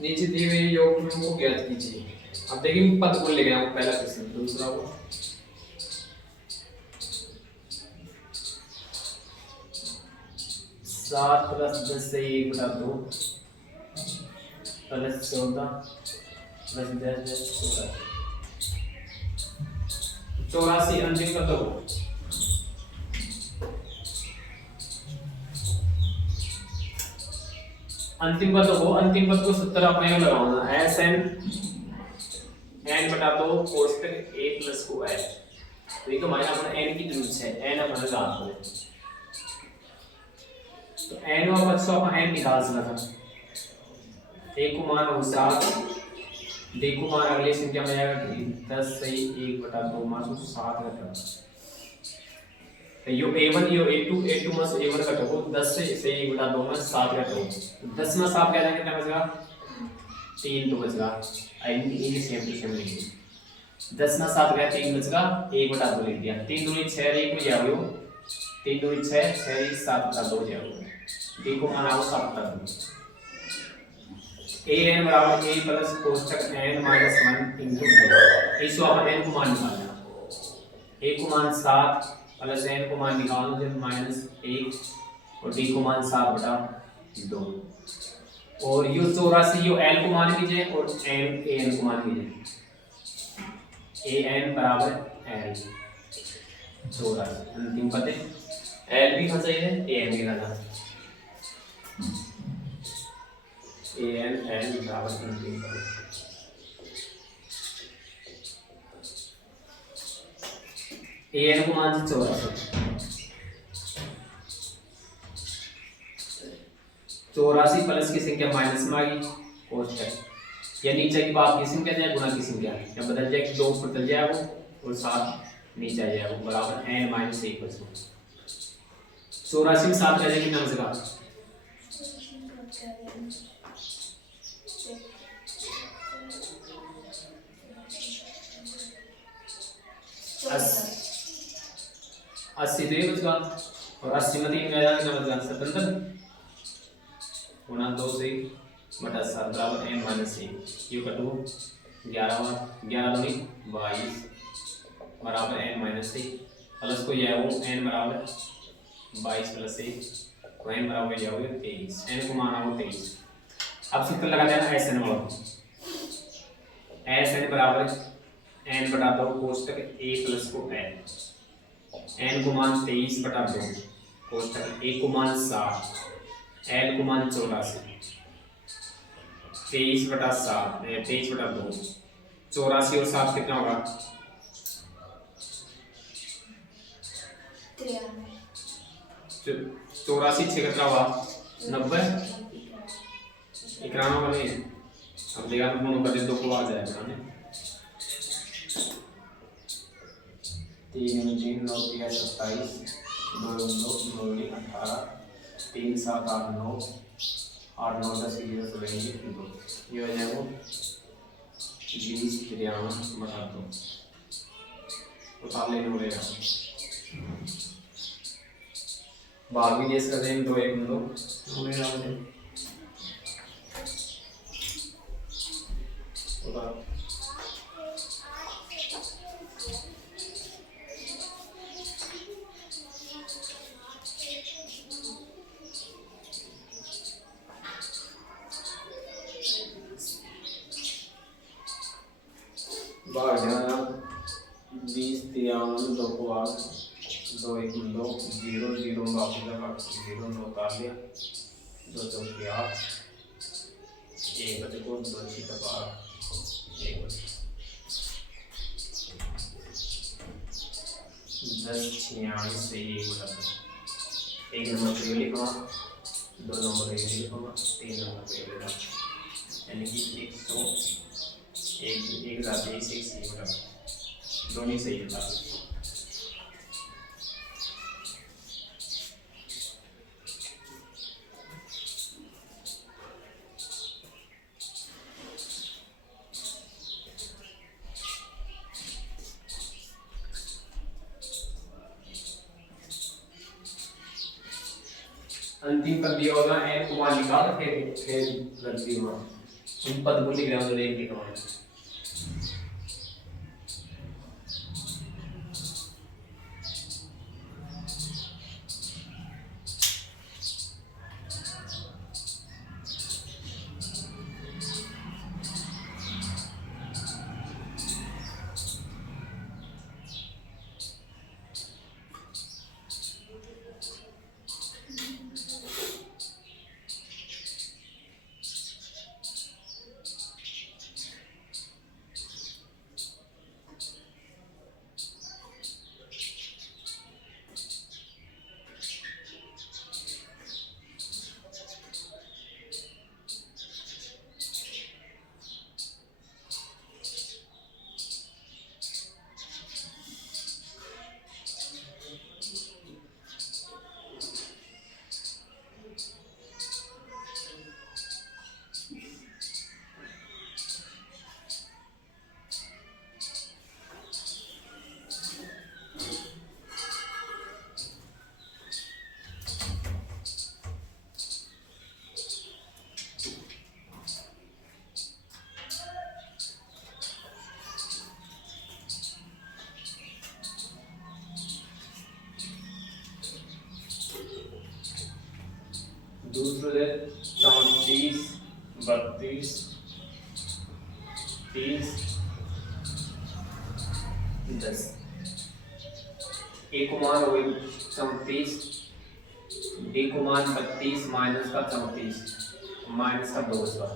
नीचे दिए हुए योग में वो ज्ञात कीजिए। अब देखिए पद को ले गया हूँ पहला क्वेश्चन, दूसरा वो 7 + 10 से 1 बटा 2 प्लस 14 प्लस 10 84 अंतिम पद हो। अंतिम पद हो, अंतिम पद को 70 अपने में लगाना। एस एन एन बटा 2 कोष्टक ए प्लस को एल। तो ये तो हमारे अपना एन की जरूरत है, एन अपना ज्ञात हो। तो एन और बच्चों अपन एन निकाल सकता। ए को मान हो 7, डी को मान अगली संख्या में आएगा 10 से 1 बटा 2 मान 7 घटा। यो a1 यो a2 में से a1 घटाओ 10 से 1 बटा 2 में 7 घटाओ। 10 में 7 क्या जाएगा, क्या बचेगा 3 तो बचेगा। आई ये सेम टू सेम लिख दिया। 10 में 7 गया 3 बचेगा 1 बटा 2 लिख दिया। 3 दूनी 6 1 हो जाओ, 3 दूनी 6 6 7 बटा 2 जाओ। डी को मान आओ 7 बटा 2। a n बराबर a प्लस कोष्टक n माइनस 1 इनटू इसको अपन n को मान निकालना। a को मान 7 प्लस n को मान निकालो जब -1 और d को मान 7 बटा 2। और यो 84 यो l को मान कीजिए और n an को मान कीजिए। an बराबर l 84 अंतिम पद l भी होना चाहिए an भी रहना। an l बराबर अंतिम पद an को मान 84 प्लस की संख्या माइनस में आ गई कोष्टक या नीचे की बात की संख्या जाए गुणा की संख्या या बदल जाए 2 बदल जाए वो और 7 नीचे आ जाए वो बराबर n माइनस 1 बचो। 84 में 7 रह जाएगी कितना बचेगा 80 तो ये बचेगा और 80 में 3 गया कितना बचेगा 77 गुणा 2 से बटा 7 बराबर n माइनस 1 यू कटो 11 दूनी 22 बराबर n माइनस 1 प्लस को यह वो n बराबर 22 प्लस 1 तो n बराबर यह हो 23 n को माना हो 23। अब सूत्र लगा देना एस एन वाला। एस एन बराबर n बटा 2 कोष्टक a प्लस को n को मान 23 बटा 2 कोष्टक a को मान 7 l को मान 84 23 बटा 7 23 बटा 2 84 और 7 कितना होगा 84 6 कितना हुआ 90 91 वाले अब देखा तो दोनों का दो को आ जाएगा ना 3 3 9 27 2 2 9 18 3 7 8 9 8 9 10 11 12 2 ये हो जाएगा 20 53 बटा 2 उतार लेने पड़ेगा भाग भी देश कर देंगे 2 1 2 होने वाले उतार बाहर जाना 20 53 2 को 8 2 1 2 0 0 वापस लगा 0 9 उतार लिया 2 चौके 8 1 बचे को 2 6 का 8 1 बचे 10 46 से 1 बटा 2 1 नंबर पे लिखा 2 नंबर पे लिखा 3 नंबर पे लिखा यानी कि 100 एक जाते हैं एक सही बटा दोनों ही सही होता है। अंतिम कर दिया होगा n को मान निकाल फिर गलती हुआ इन पद को लिख रहा हूँ, एक लिख रहा हूँ। दूसरे 34, 32, 30, 10। एक मान हो गई 34, डी को मान 32 माइनस का 34 माइनस का 2 का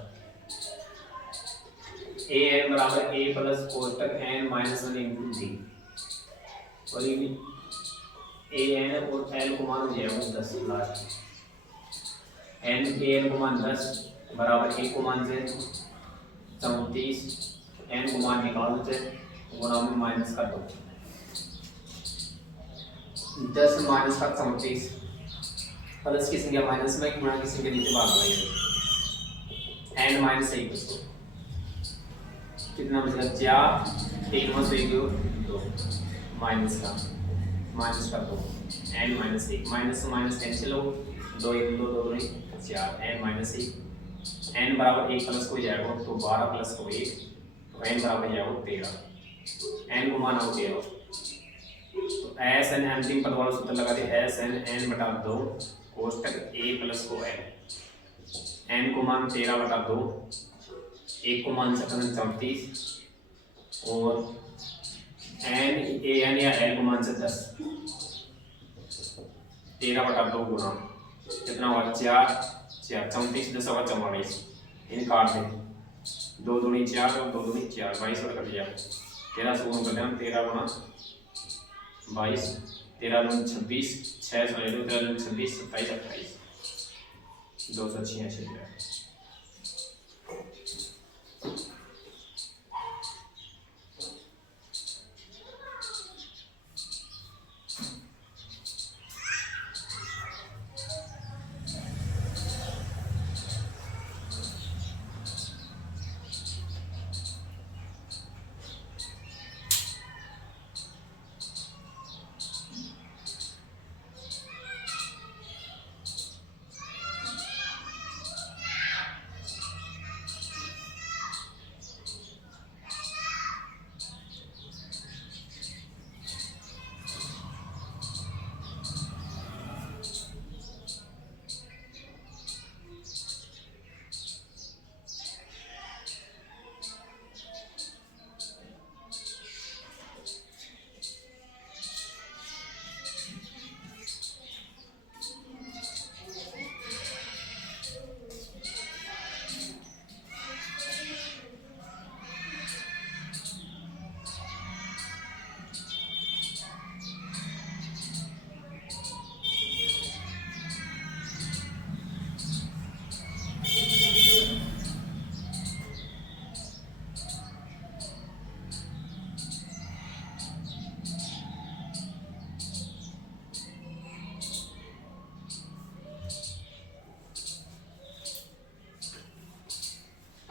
ए एन बराबर ए प्लस कोष्टक एन माइनस 1 इंटू डी, और ये ए एन और एल को मान हो जाएगा 10 लास्ट। एन ए एन को मान 10 बराबर ए को मान से 34, एन को मान निकाल से गुणा में माइनस का 2, 10 माइनस का 34 प्लस की संख्या माइनस में गुणा की संख्या नीचे भाग लगाइए, एन माइनस 1 उसको कितना बचेगा 4, 1 में से 2 माइनस का 2, N minus 1 minus minus cancel हो, 2 1 2 2 4, एन माइनस 1, एन बराबर 1 प्लस को जाएगा तो 12 प्लस को 1, तो एन बराबर जाएगा 13, एन को मान हो 13, तो एस एन अंतिम पद वाला सूत्र लगा दे, एस एन एन बटा 2 कोष्टक ए प्लस को एन, एन को मान 13 बटा 2, एक को मान सकते 34 और एन ए एन या एल को मान से 10, 13 बटा 2 गुना कितना हुआ 4 34 10 होगा 44, इन काट दें 2 दूनी 4 और 2 दूनी 4 22 और कट जाएगा 13 से गुणा करते हैं 13 गुणा 22, 13 दूनी 26, 6 से 2 13 दूनी 26 27 28 286।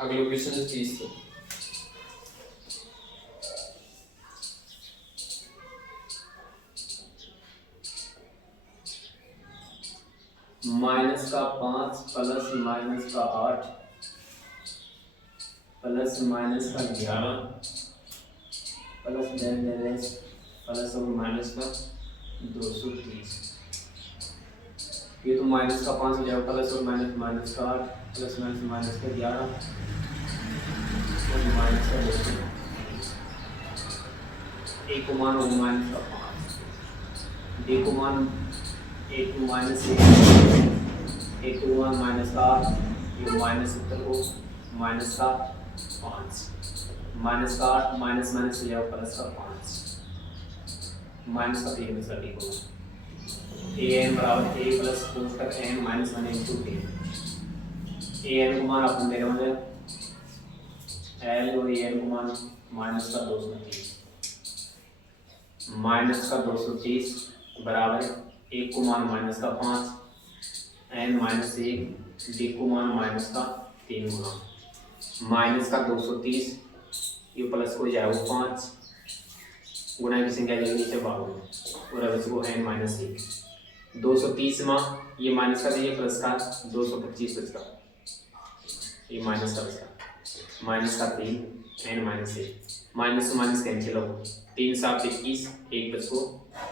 अगले क्वेश्चन 30 माइनस का 5 प्लस माइनस का 8 प्लस माइनस का 11 प्लस प्लस और माइनस का 230। ये तो माइनस का 5 हो जाएगा, प्लस और माइनस माइनस का 8 प्लस माइनस माइनस का 11 और माइनस का 230। ए को मान हो माइनस का 5, डी को मान ए को माइनस 1, ए को मान माइनस का 8, ये माइनस उत्तर को माइनस का 5, माइनस का 8 माइनस माइनस हो जाएगा प्लस का 5, माइनस का 3 बचा डी को ए एन बराबर ए प्लस कोष्टक n minus 1 into d. A n को मान अपन दे रहे हैं एल और ए एन को मान माइनस का 230, माइनस का 230 बराबर एक को मान माइनस का 5 एन माइनस 1 डी को मान माइनस का 3 गुना माइनस का 230 ये प्लस को जाए वो 5 गुना की संख्या जल्दी नीचे भागो और अब इसको एन माइनस 1 230 में ये माइनस का दिए प्लस का 225 बचका ये माइनस का बचका माइनस का 3 एन माइनस 1 माइनस से माइनस कैंसिल हो 3 7 21 1 बच को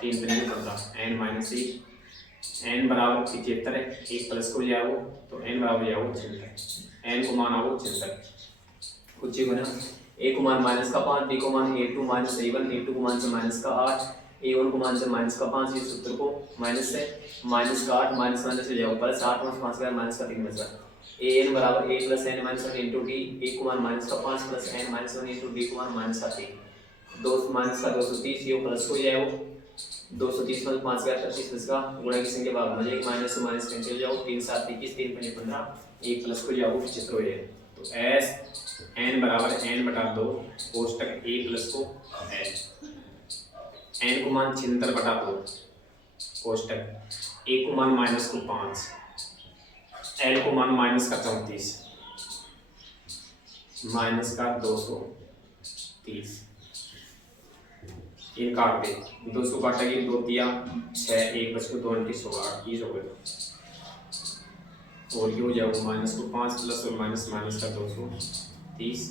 3 3 15 एन माइनस 1 एन बराबर 75 है, एक प्लस को जाए वो तो एन बराबर जाए वो 76 एन को मान आओ 76 कुछ ही बना ए को मान माइनस का 5 बी को मान a2 माइनस a1 a2 को मान से माइनस का 8 a1 को मान से माइनस का 5 ये सूत्र को माइनस से माइनस का 8 माइनस माइनस हो जाएगा प्लस 8 माइनस 5 का माइनस का 3 बचा an बराबर a plus n minus 1 into d ए को मान माइनस का 5 plus n minus 1 into D को मान माइनस का 3 2 माइनस का 230 ये प्लस हो जाए वो 230 में 5 का 38 इसका गुणा की संख्या भाग में जाएगी माइनस से माइनस कैंसिल हो जाओ 3 7 21 3 5 15 एक प्लस को जाओ 75 हो जाए तो s n बराबर n बटा 2 कोष्टक a प्लस को l n को मान 76 बटा 2 कोष्टक a को मान माइनस को 5 l को मान माइनस का 34 माइनस का 230 ये काट दे 200 काटेगी 2 तिया 6 1 बच को 2 अंटी 16 30 हो गया और ये हो जाएगा माइनस को 5 प्लस और माइनस माइनस का 230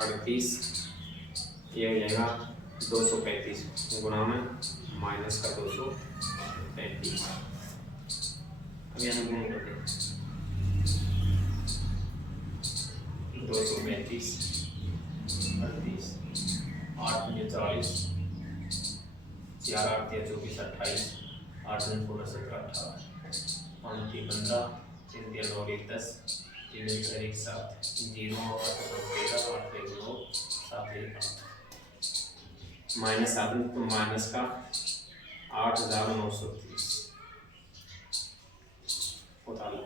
38 ये हो जाएगा 235 गुणा में माइनस का 235 अब यहाँ गुण कर दे 235 38 8 पंजे 40 4 8 3 24 28 8 9 16 17 18 5 3 15 3 3 9 1 10 3 1 7 0 8 13 8 1 9 7 1 8 माइनस 7 तो माइनस का 8930 होता है।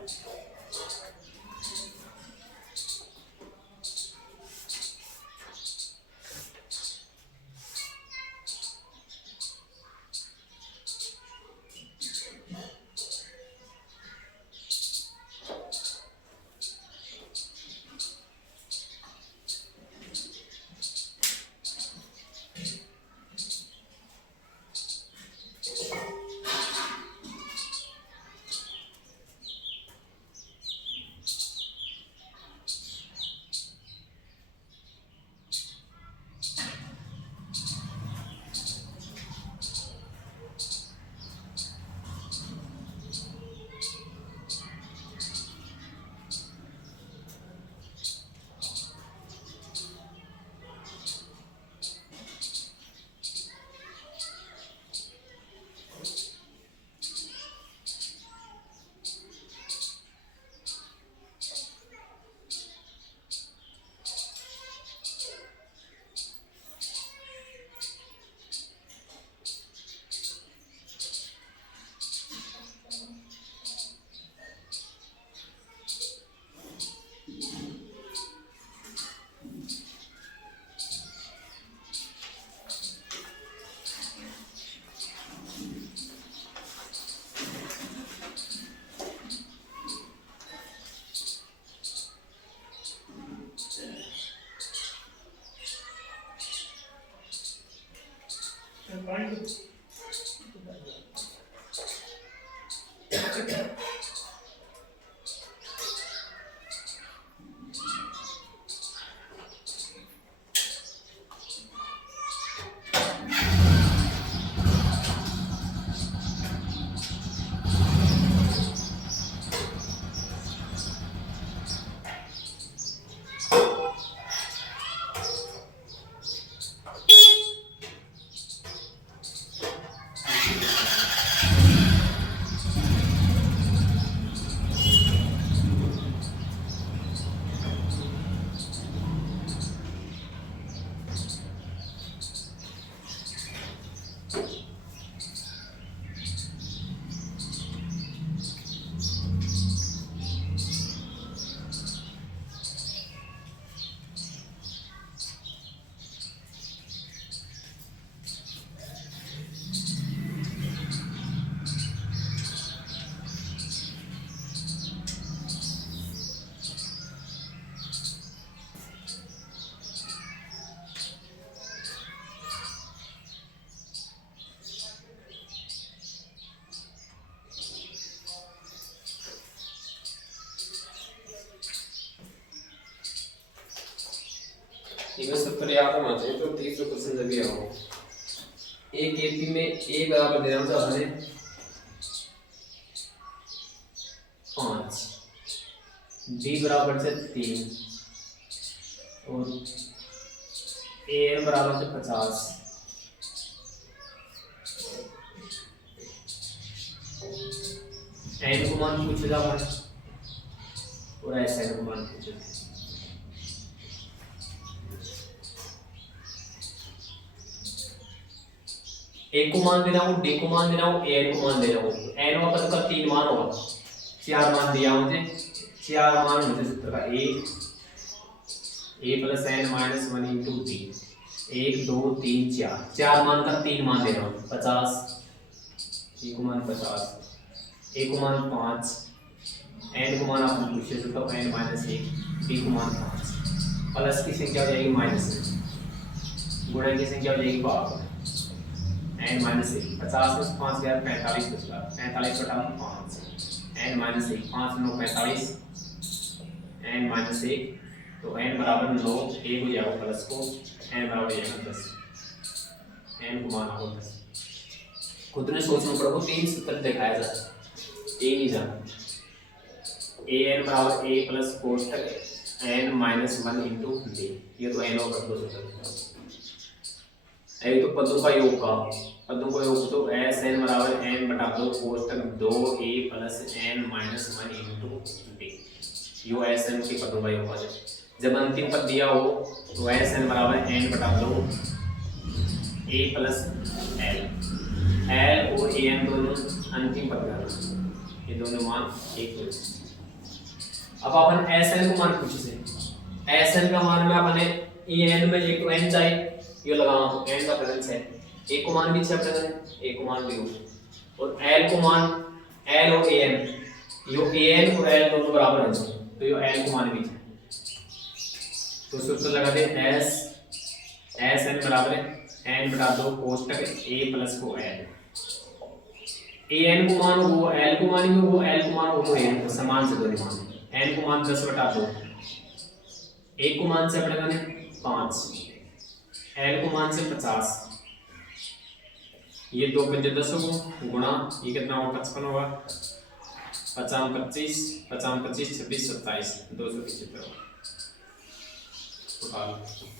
इनमें 70 याद होना चाहिए तो 30% जब भी आओ एक एपी में ए बराबर दे रहा हूँ तो हमने 5 डी बराबर से 3 और ए बराबर से 50 एन को मान पूछे जा और एस एन को मान पूछे ए को मान दे रहा हूँ डी को मान दे रहा हूँ एन को मान दे रहा हूँ एन का पता का 3 मान होगा 4 मान दिया मुझे 4 मान मुझे सूत्र का a plus N minus 1 into d 1 2 3 4 4 मान का 3 मान दे रहा हूँ 50 ए को मान 50 ए को मान 5 एन को मान अपन पूछे तो एन माइनस 1 डी को मान 5 प्लस की संख्या हो जाएगी माइनस गुणा की संख्या हो जाएगी भाग एन माइनस 1 50 में 5 गया 45 बचेगा 45 बटा 5 एन माइनस 1 5 9 45 एन माइनस 1 तो एन बराबर 9 एक हो जाएगा प्लस को एन बराबर हो जाएगा 10 एन को मान होगा 10 खुद ने सोचना पड़ेगा 3 सूत्र दिखाया जाए ए नहीं जाना ए एन बराबर ए प्लस कोष्टक एन माइनस 1 इंटू डी ये तो एन और दो सूत्र है तो पदों का योग तो एस एन बराबर एन बटा 2 कोष्टक 2 a plus N minus 1 into d यो एस एन के पदों का योग हो जाए जब अंतिम पद दिया हो तो एस एन बराबर एन बटा 2 ए प्लस एल और ए एन दोनों अंतिम पद का ये दोनों मान एक हो अब अपन एस एन को मान पूछे से एस एन का मान में अपने ए एन में एक तो एन चाहिए ये लगाना तो एन का प्रेजेंस है ए को मान भी अच्छा प्रेजेंट ए को मान भी हो और एल को मान एल और A N yo a N और एल दोनों बराबर है तो यो एल को मान भी तो सूत्र लगा दे एस एन बराबर है एन बटा 2 कोष्टक ए प्लस को एल ए एन को मान वो एल को मान वो एल को मान वो एन को समान से दोनों मान एन को मान 10 बटा 2 ए को मान से पड़ेगा 5 एल को मान से 50 ये 2 पंजे 10 को गुणा ये कितना होगा 55 होगा 50 25 50 25 26 27 275 टोटल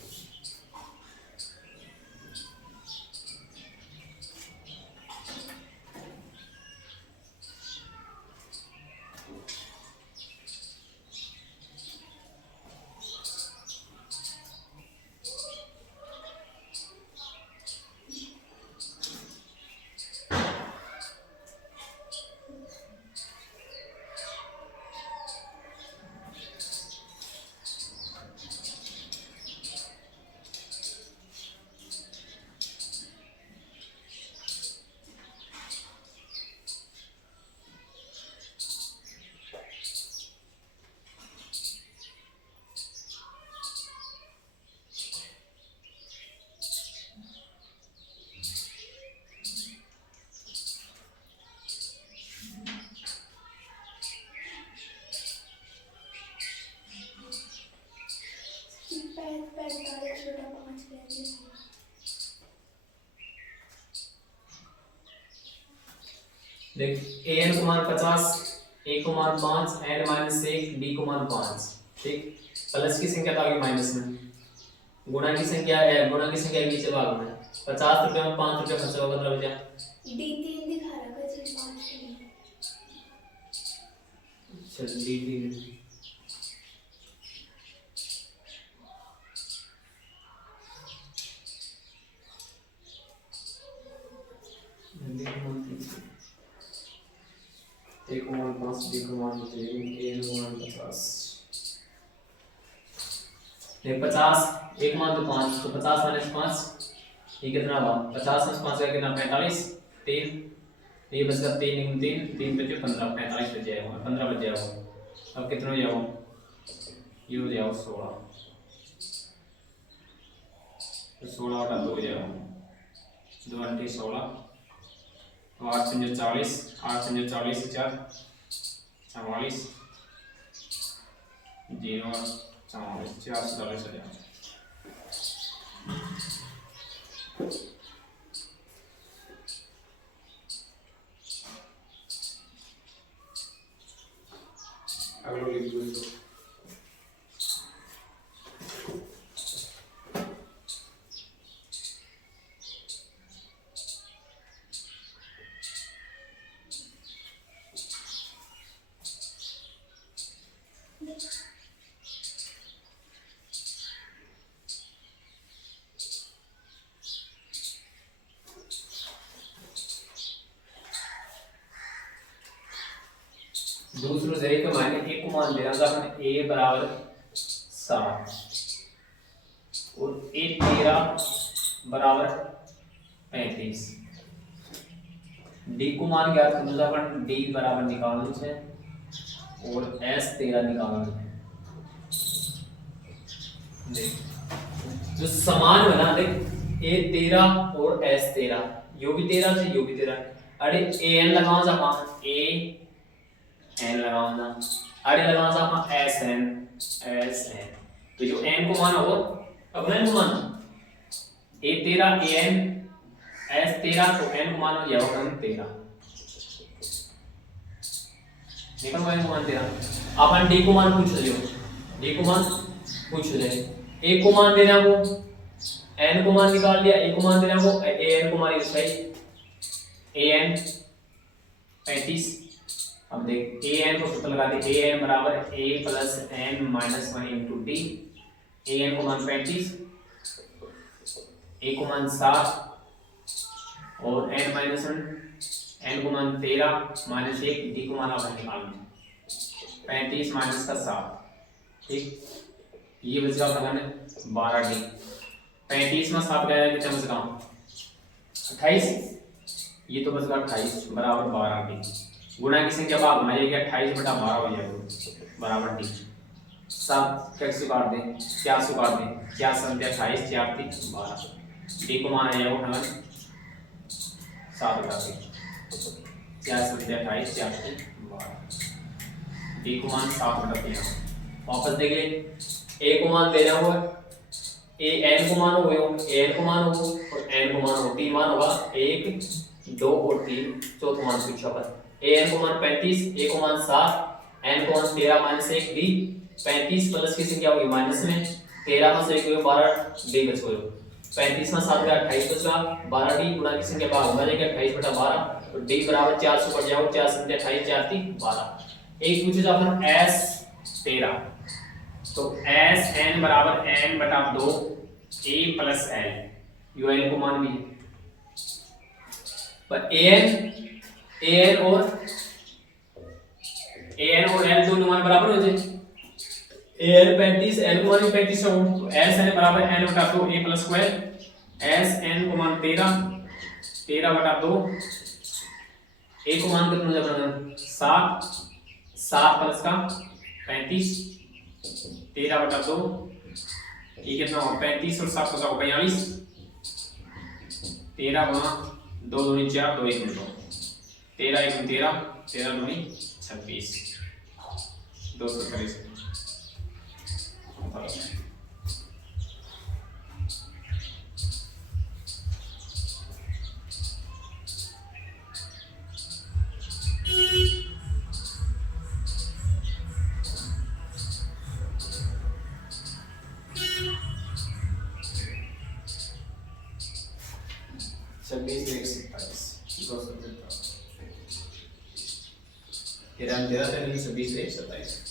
देख ए एन को मान 50 ए को मान 5 एन माइनस 1 डी को मान 5 ठीक प्लस की संख्या तो आगे माइनस में गुणा की संख्या नीचे भाग में 50 रुपए में 5 रुपए खर्च होगा मतलब क्या डी 3 दिखा रहा है जी 5 के लिए चल डी 3 एक मान 5 डी को मान 3 ए मान 50 देख 50 एक मान तो 5 तो 50 माइनस 5 ये कितना हुआ 50 माइनस 5 का कितना 45 3 ये बचता 3 × 3 3 बचे 15 45 बच जाएगा 15 बच जाएगा अब कितना हो जाएगा ये हो जाएगा 16 तो 16 बटा 2 हो जाएगा 2 × 16 तो 8 × 40 8 × 40 4 44 0 44 440 हो जाएगा अगलो लिख दो इसको। दूसरों से एक मायने ए को मान देना था अपन ए बराबर 7 और ए 13 बराबर 35। डी को मान ज्ञात करना था अपन डी बराबर निकालने से और एस 13 निकालना। देख जो समान बना देख ए 13 और एस 13 यो भी 13 से यो भी 13। अरे ए एन लगाओ जा ए एन लगाओ ना अरे लगाओ जा एस एन तो जो एन को माना वो अब एन को माना ए 13 ए एन एस 13 तो एन को माना यह होगा 13 निकल गया को मान 13। अपन डी को मान पूछ लियो डी को मान पूछ ले ए को मान देना को एन को मान निकाल लिया ए को मान देना को ए एन को मान सही ए एन 35। अब देख ए एन को सूत्र लगा दे ए एन बराबर a plus N minus 1 into d. A n को मान 35 ए को मान 7 और एन माइनस 1 एन को मान 13 माइनस 1 डी को मान अपन निकालना 35 माइनस का 7 ठीक। ये बच गया अपन 12 डी 35 में 7 गया कितना बच गया 28। ये तो बच गया 28 बराबर 12 डी गुणा की संख्या भाग में जाएगी 28 बटा 12 हो जाएगा बराबर डी। 7 कैसे से काट दें क्या से काट दें क्या संख्या 28 4 3 12 डी को माना जाएगा हमें 7 बटा 3 क्या संख्या 28 4 3 12 डी को मान 7 बटा 3। वापस देख ले ए को मान देना हो ए एन को मान हो ए एन को मान हो और एन को मान हो टी मान होगा 1 2 और 3 चौथा मान पूछा पर ए एन को मान 35 ए को मान 7 एन को मान 13 माइनस 1 डी 35 प्लस की संख्या होगी माइनस में 13 में से 1 12 डी बच गयो 35 में 7 का 28 बचा 12 डी गुणा की संख्या भाग में जाएगा 28 बटा 12 तो डी बराबर 4 से बढ़ जाओ 4 संख्या 28 4 3 12। एक पूछे जा अपन एस 13 तो एस एन बराबर एन बटा 2 a plus L U L को मान भी पर एन और एल दोनों मान बराबर हो जाए एन 35 एल को मान 35 तो एस एन बराबर एन बटा 2 a plus square S n को मान 13 बटा 2 ए को मान कितना हो जाएगा 7 प्लस का 35 13 बटा 2 ये कितना होगा 35 और 7 का 42 13 गुना 2 दूनी 4 2 1 2 13 1 13 13 दूनी 26 223। छब्बीस एक 27 13 26 एक 27।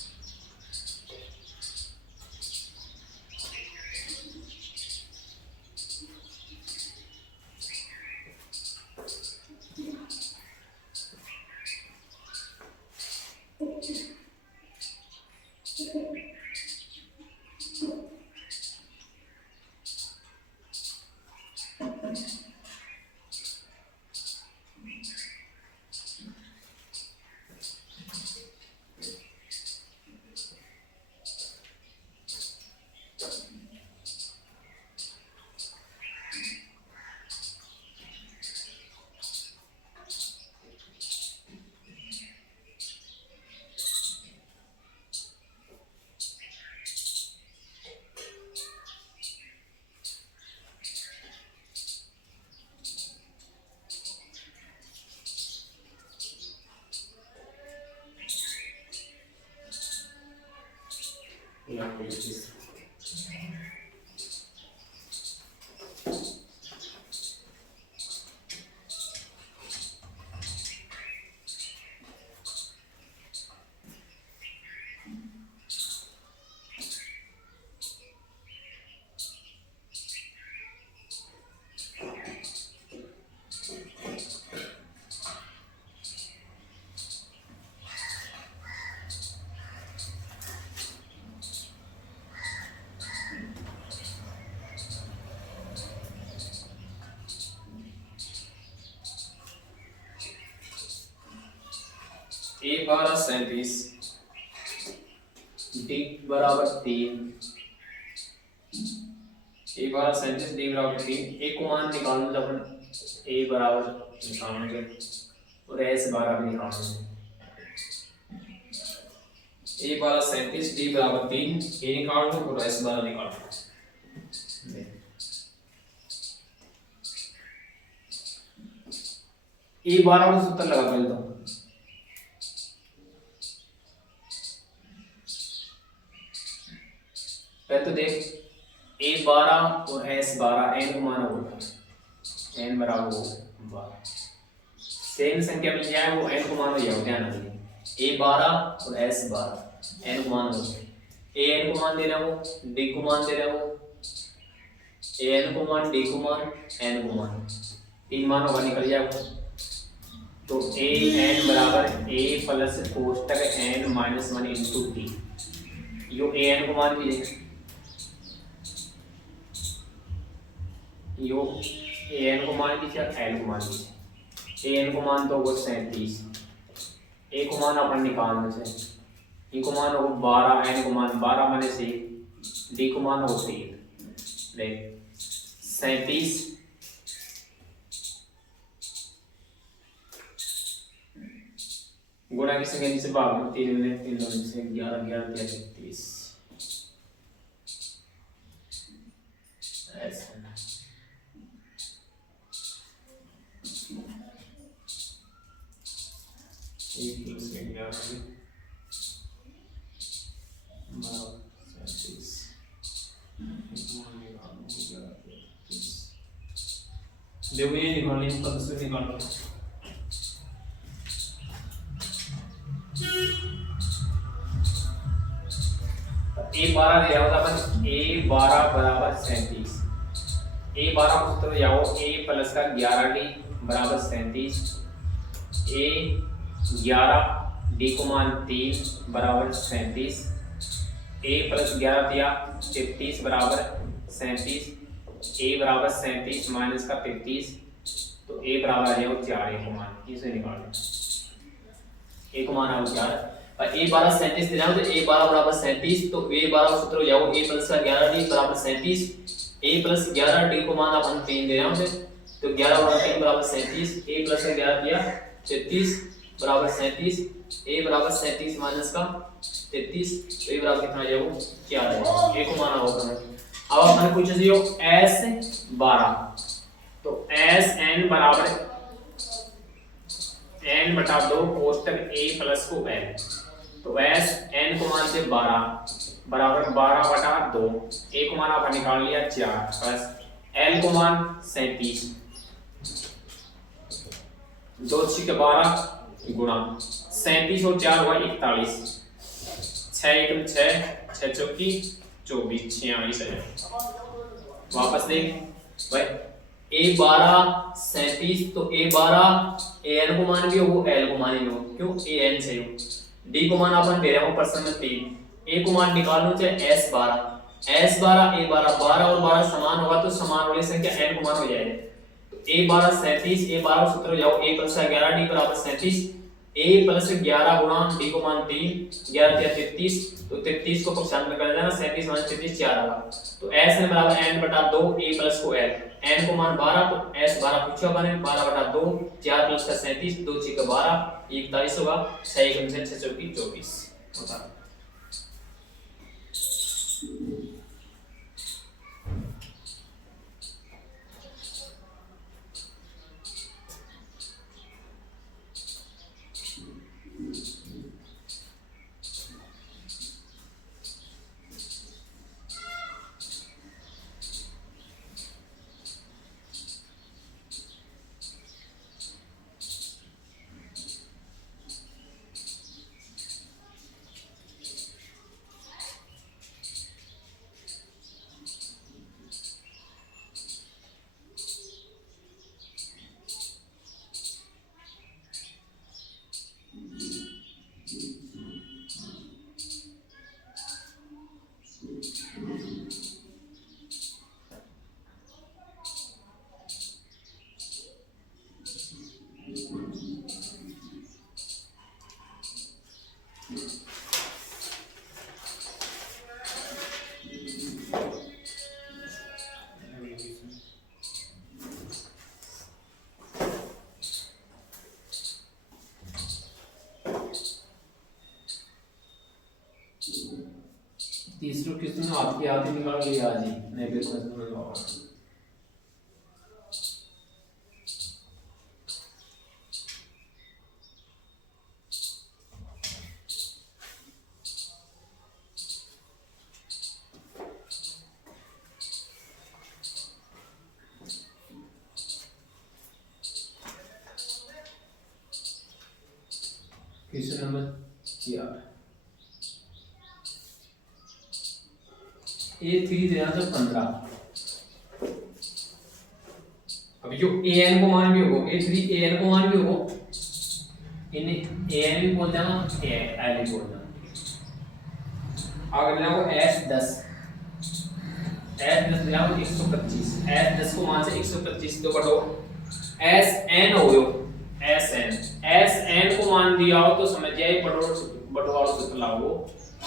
या कोई चीज ए 1237 डी बराबर 3 ए 1237 डी बराबर 3 ए को मान निकालना जब अपन ए बराबर निकालेंगे और एस 12 भी निकालेंगे ए 1237 डी बराबर 3 ए निकाल लो और एस 12 निकाल लो ए 12 को सूत्र लगा पहले तो तो देख ए 12 और एस 12 एन को माना होगा एन बराबर 12 सेम संख्या मिल जाए वो एन को मानो यह ध्यान रखिए ए 12 और एस 12 एन को मान हो ए एन को मान दे रहा हूँ डी को मान दे रहा हूँ ए एन को मान डी को मान एन को मान तीन मान होगा निकल जाएगा तो ए एन बराबर ए प्लस कोष्टक एन माइनस 1 इंटू टी यो ए एन को मान दीजिए यो ए एन को मान दीजिए एन को मान दीजिए ए एन को मान तो वो 37 ए को मान अपन निकालना चाहिए ई को मान हो 12 एन को मान 12 माने से डी को मान हो 3 देख 37 गुणा की संख्या से भाग में 3 में 3 2 से 11 11 33 ऐसा एक प्लस 11 देखो ये निकालने का दूसरे निकालना ए 12 दिया होता अपन ए 12 बराबर 37 ए 12 को सूत्र जाओ ए प्लस का 11d बराबर 37 ए 11 डी को मान 3 बराबर 37 ए प्लस 11 दिया 33 बराबर 37 ए बराबर 37 माइनस का 33 तो ए बराबर आ जाएगा 4 ए को मान इसे निकाल लो ए को मान आओ 4 और ए 12 37 देना तो ए 12 बराबर 37 तो ए 12 का सूत्र हो जाओ ए प्लस का 11 डी बराबर 37 ए प्लस 11 डी को मान अपन 3 दे रहा हूं तो 11 बराबर 3 बराबर 37 ए प्लस का 11 दिया 33 बराबर 37 ए बराबर 37 माइनस का 33 तो ए बराबर कितना आ जाएगा 4 है ए को माना होगा अब अपन पूछ लियो s 12 तो s n बराबर n बटा 2 कोष्टक a प्लस को l तो s n को मान से 12 बराबर 12 बटा 2 a को मान अपन निकाल लिया 4 प्लस l को मान 37 2 6 12 गुणा 37 और 4 हुआ 41 6 1 6 6 चौकी 24 46 है वापस देख भाई a 12 37 तो a 12 a n को मान भी हो वो l को मान भी हो क्यों a n से हो d को मान अपन दे रहे हो प्रश्न में 3 a को मान निकालना चाहिए s 12 a 12 12 और 12 समान होगा तो समान वाली संख्या n को मान हो जाएगा a 12 37 a 12 सूत्र हो जाओ a प्लस 11 d बराबर 37 a प्लस 11 गुणा d को मान 3 11 33 तो 33 को पक्षांतर में कर देना 37 माइनस 33 4 होगा तो s n बराबर n बटा 2 a प्लस को l n को मान 12 तो s 12 पूछा बने 12 बटा 2 4 प्लस का 37 2 6 का 12 41 होगा 6 1 से 6 चौकी 24 होता तीसरे क्वेश्चन में आपकी आती निकाल ली आज ही नहीं क्वेश्चन में होगा। क्वेश्चन नंबर 4 A3 देना था 15। अब जो an को मान भी होगा A3 an को मान भी होगा इन्हें an भी बोल देना l भी बोल देना। अगर लेना को s10 लेना को 125 s10 को मान से 125 तो बटो sn हो गयो sn को मान दिया हो तो समझ जाए बटवारा सूत्र लागू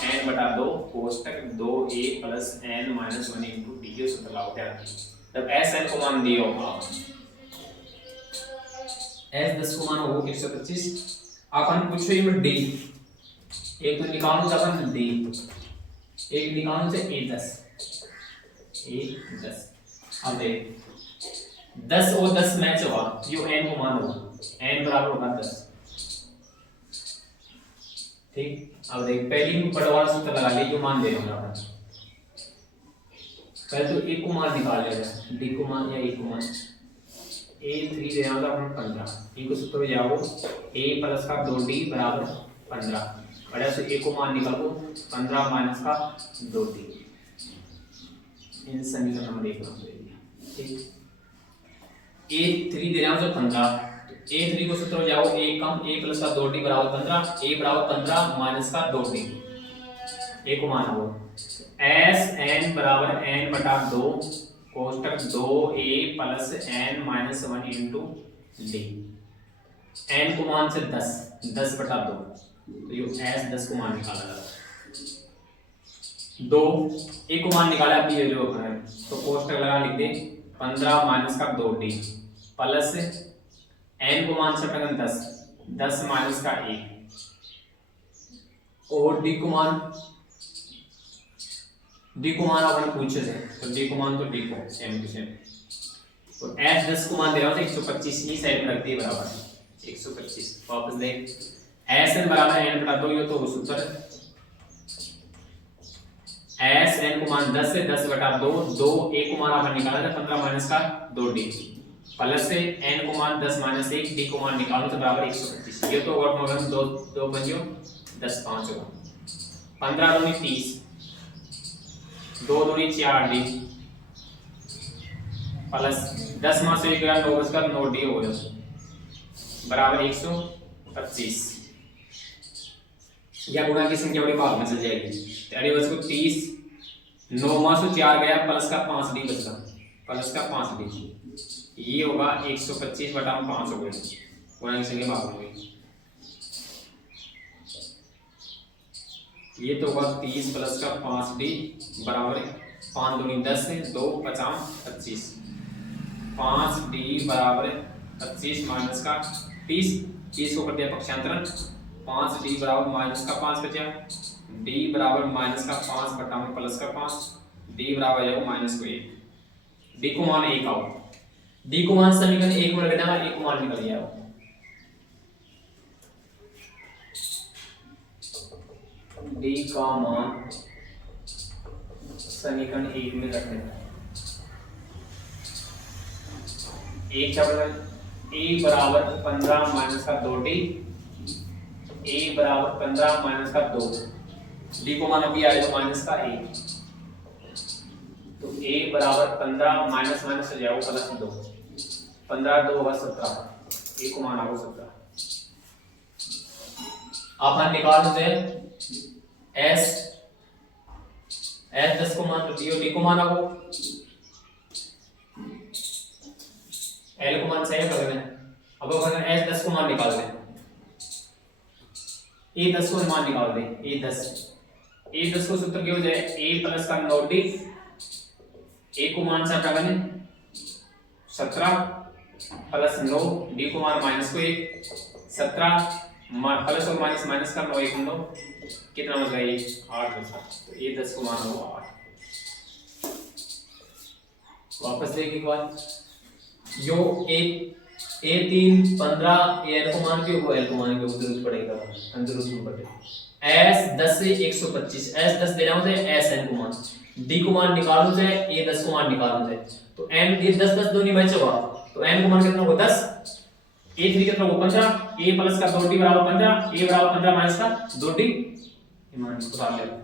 n बटा 2 कोष्टक 2a plus n minus 1 into d ये सूत्र लागू ध्यान दीजिए। जब sn को मान दिया होगा s10 को मान होगा 125 अपन पूछो ये में d एक तो निकालो जब अपन d एक निकालो से a10 अब देख 10 और 10 मैच हुआ यो n को मान होगा n बराबर होगा 10 ठीक। अब देख पहली बटवारा सूत्र लगा ले जो मान दे रहा हूं पहले तो a को मान निकाल लेगा d को मान या a को मान a3 दे रहा था अपन 15 e को सूत्र में जाओ a प्लस का 2d बराबर 15 बड़ा से a को मान निकालो 15 माइनस का 2d इन समीकरण नंबर 1 में दे दिया ठीक। a3 दे रहा हूं 15 a3 को सूत्र में जाओ a कम a प्लस का 2d बराबर 15 a बराबर 15 माइनस का 2d a को मान हो s n बराबर n बटा 2 कोष्टक 2a plus n minus 1 into d n को मान से 10 बटा 2 तो ये s 10 को मान निकाला जाता 2 a को मान निकाला अब ये जो है तो कोष्टक लगा लिख दे 15 माइनस का 2d प्लस n को मान से 10 माइनस का 1 और d को मान अपन पूछे थे तो d को मान तो d को सेम टू सेम और s 10 को मान दे रहा हूं 125 ही साइड में रख दिए बराबर 125 वापस देख sn बराबर n बटा 2 ये तो सूत्र sn को मान 10 से 10 बटा 2 a को मान अपन निकाला था 15 माइनस का 2d प्लस से n को मान 10 माइनस 1 d को मान निकालो तो बराबर 125 ये तो और मगर 2 बन गयो 10 5 होगा 15 दूनी 30 2 दूनी 4d प्लस 10 में से 1 गया 9 बचकर 9d हो गया बराबर 125 या गुणा की संख्या बड़ी भाग में चल जाएगी अरे बस को 30 9 में से 4 गया प्लस का 5d बचता प्लस का 5d ये होगा 125 बटा 5 हो गए गुणा की संख्या भाग में ये तो होगा 30 प्लस का 5d बराबर 5 दूनी 10 है 2 50 25 5d बराबर 25 माइनस का 30 को कर दिया पक्षांतरण 5d बराबर माइनस का 5 बचा d बराबर माइनस का 5 बटा में प्लस का 5 d बराबर जाएगा माइनस को 1 d को मान 1 आओ d को मान समीकरण 1 में रखना 1 को मान निकल जाएगा d का मान समीकरण 1 में रख देना एक चावल a बराबर 15 माइनस का 2d a बराबर 15 माइनस का 2 d को मान अभी आएगा माइनस का 1 तो a बराबर 15 माइनस माइनस हो जाएगा प्लस 2 15 2 होगा 17 a को मान आएगा 17 अपन निकाल दे s 10 को मान d को मान आएगा l को मान सही कर देना अब अपन s 10 को मान निकाल दे a 10 को मान निकाल दे a 10 को सूत्र क्या हो जाए a प्लस का 9d a को मान से क्या 17 प्लस 9 d को मान माइनस को 1 17 प्लस और माइनस माइनस का 9 1 9 कितना बच गया ये 8 बचा। तो ये 10 को मान लो 8। वापस देख एक बार जो ए 3 15 ए एल को मान के वो एल को मान के जरूरत पड़ेगा अंदर उसमें पड़े एस 10 से 125 एस 10 देना होता है एस एन को मान डी को मान निकालो जाए ए 10 को मान निकालो जाए तो एन ये 10 10 दो नहीं बचेगा तो एन को मान कितना होगा 10 ए 3 कितना होगा 15 ए प्लस का 2d बराबर 15 ए बराबर 15 माइनस का 2d मान निकाल ले।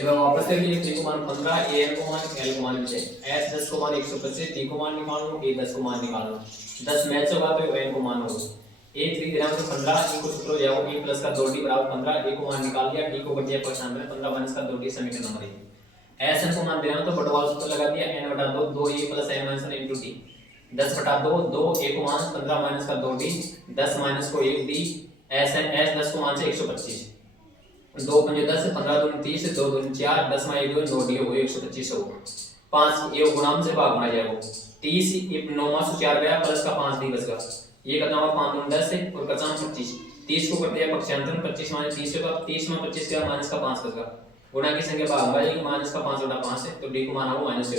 एवं वापस से लिख डी को मान 15 ए एन को मान एल को मान एस 10 को मान 125 डी को मान निकाल लो ए 10 को मान निकाल लो 10 मैच होगा तो एन को मान होगा ए 3 ग्राम से 15 ए को सूत्र ले आओ ए प्लस का 2d बराबर 15 ए को मान निकाल लिया डी को बच गया 95 15 माइनस का 2d समीकरण नंबर 1 एस एन को मान देना तो बड़ा वाला सूत्र लगा दिया n बटा 2 2 a plus n minus 1 into d 10 बटा 2 2 ए को मान 15 माइनस का 2d 10 माइनस को 1 डी एस एन एस 10 को मान से 125 2 पंजे 10 15 दूनी 30 2 दूनी 4 10 में 1 2 9 डी हो 125 हो 5 ये गुणाम से भाग बना जाएगा 30 9 में से 4 गया प्लस का 5 डी बच गया ये कितना हुआ 5 दूनी 10 है और कच्चा 25 30 को कर दिया पक्षांतर 25 माइनस 30 होगा 30 में 25 गया माइनस का 5 बच गया गुणा की संख्या भाग बना जाएगी माइनस का 5 बटा 5 है तो डी को मान हो माइनस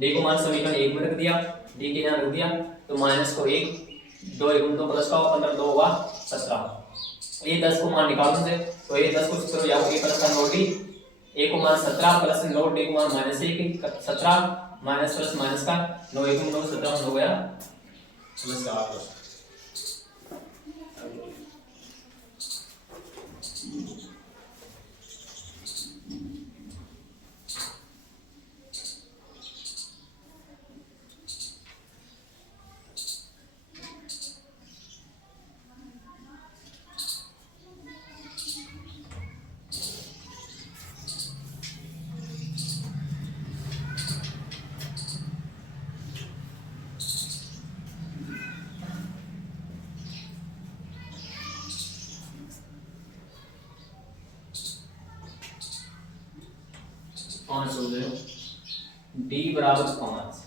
डी को मान समीकरण 1 में रख दिया डी के यहां रख दिया तो माइनस को 1 2 1 2 प्लस का 15 2 हुआ 17 ये 10 को मान निकालने से तो ये 10 को सूत्र जाओ ए प्लस का 9d ए को मान 17 प्लस 9 डी को मान माइनस 1 17 माइनस प्लस माइनस का 9 1 9 17 हो गया प्लस का 8 5 हो गए डी बराबर 5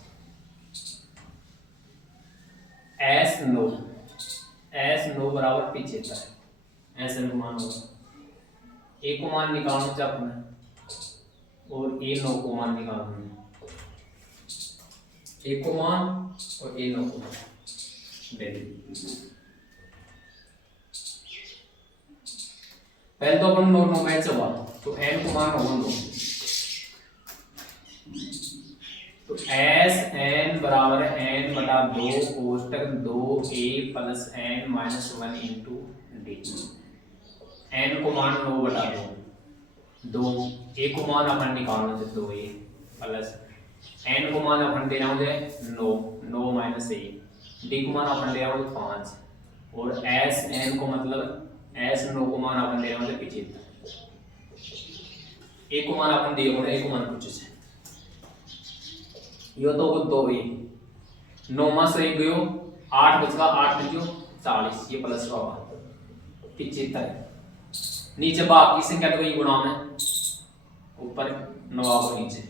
एस नो बराबर 75 ऐसे में मान होगा। ए को मान निकालना चाहते अपने और ए नो को मान निकालना है। ए को मान और ए नो को मान पहले तो अपन नो मैच हुआ तो एन को मान होगा 2 तो एस एन बराबर एन बटा 2 कोष्टक 2a plus N minus 1 into D. N को मान 9 बटा 2 ए को मान अपन निकालना है 2a प्लस एन को मान अपन देना है 9 माइनस ए डी को मान अपन देना है 5 और एस एन को मतलब एस नो को मान अपन देना है 75 ए को मान अपन दिए होंगे ए को मान कुछ से यो तो 2a 9 में से गयो 8 बचगा 8 बचो 40 ये प्लस का 75 नीचे बाकी संख्या तो ये गुणा में ऊपर 9 को नीचे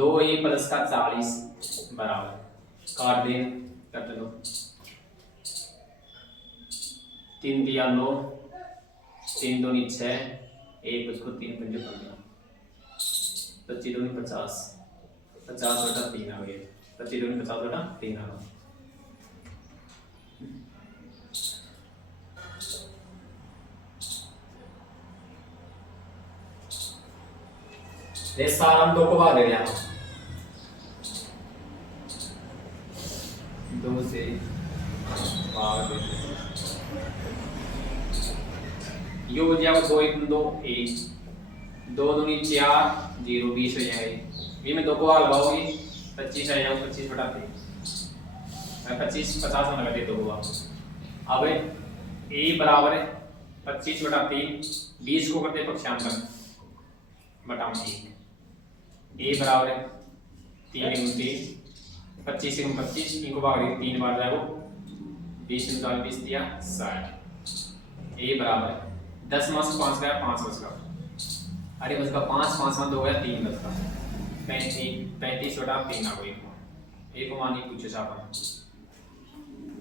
2a प्लस का 40 बराबर काट दे कर दो 3 दिया 9 3 दूनी 6 1 उसको 3 पंजे 15 25 दूनी 50 50 बटा 3 आ गया 25 दूनी 50 बटा 3 आ गया। ये सारा हम 2 को भाग दे रहे हैं 2 से भाग देते हैं यो हो जाएगा 2 1 2 1 2 दूनी 4 0 20 हो जाएगा। ये में 2 को भाग लगाओगे 25 आ जाएगा 25 बटा 3 25 50 में लगा दे 2 को भाग। अब a बराबर है 25 बटा 3 20 को करते पक्षांतर बटा 1 a बराबर है 3 × 3 25 × 25 इनको भाग 3 बार जाएगा 20 × 20 दिया 60 a बराबर है 10 में से 5 गया 5 बच गया अरे बच गया 5 में 2 गया 3 बच गया 35 बटा 3 आ गई ए को मान ही पूछे साहब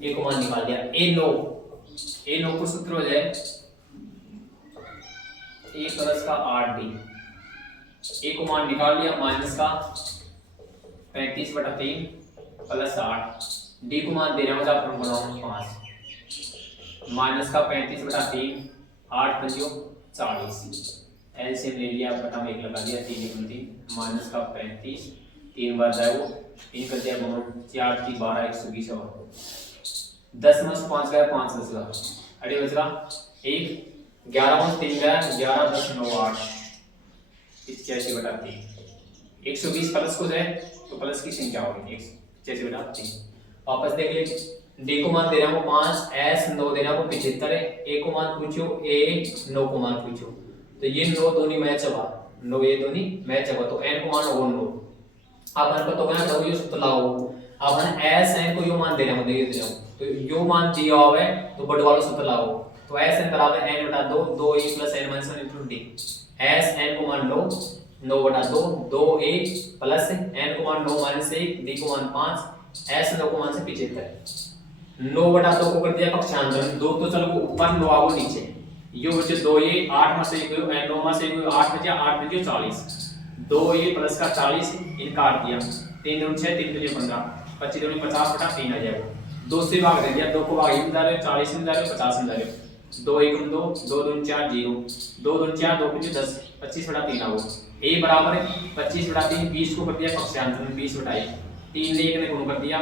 ए को मान निकाल दिया ए नो को सूत्र हो जाए ए प्लस का 8d ए को मान निकाल लिया माइनस का 35 बटा 3 प्लस 8 डी को मान दे रहा हूँ अपन बनाऊंगा 5 माइनस का 35 बटा 3 8 पंजो 40 एलसीएम ले लिया बटा में 1 लगा दिया 3 × 3 माइनस का 35 3 बार जाए वो 3 कर दिया 4 3 12 120 और 10 में से 5 गया 5 बच गया अरे बच रहा 1 11 में 3 गया 11 10 9 8 85 बटा 3 120 प्लस को जाए तो प्लस की संख्या होगी 85 बटा 3 वापस देख ले डी को मान दे रहा हूँ 5 एस 9 दे रहा हूँ 75 है ए को मान पूछो ए 9 को मान पूछो तो ये 9 दोनों मैच हुआ 9 ये दोनों मैच हुआ तो एन को मान होगा 9 अपन को तो कहना था ये सूत्र लाओ अपन एस एन को यो मान दे रहा हूँ दे रहा हूँ तो यो मान दिया हुआ है तो बड़ा वाला सूत्र लाओ तो एस एन बराबर एन बटा 2 2 a plus N minus 1 into d s n को मान 9 बटा 2 2 ए प्लस एन को मान 9 माइनस 1 डी को मान 5 एस 9 को मान से 75 9 बटा 2 को कर दिया पक्षांतर 2 तो चलो ऊपर 9 आओ नीचे यो बचे 2 ये 8 में से 9 में से 8 बचा 8 बचे 40 2 ये प्लस का 40 इन काट दिया 3 दूनी 6 3 दूनी 15 25 दूनी 50 बटा 3 आ जाएगा 2 से भाग दे दिया 2 को भाग में जा रहे 40 में जा रहे 50 में जा रहे 2 1 2 2 दूनी 4 0 2 दूनी 4 2 5 10 25 बटा 3 आओ a बराबर है 25 बटा 3 20 को कर दिया पक्षांतर 20 बटा 1 3 ने 1 ने गुण कर दिया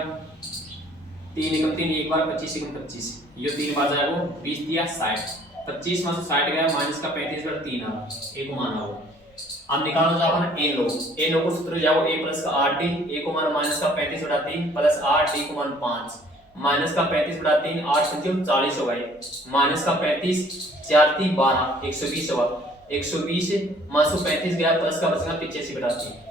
3 एकम 3 एक बार 25 एकम 25 ये 3 बार जाएगा 20 दिया 60 25 में से 60 गया माइनस का 35 बटा 3 आ ए को मान आओ अब निकालना चाहो ए नो को सूत्र जाओ a प्लस का 8d a को मान माइनस का 35 बटा 3 प्लस 8 d को मान 5 माइनस का 35 बटा 3 8 पंचम 40 हो गए माइनस का 35 4 3 12 120 होगा 120 में से 35 गया प्लस का बचेगा 85 बटा 3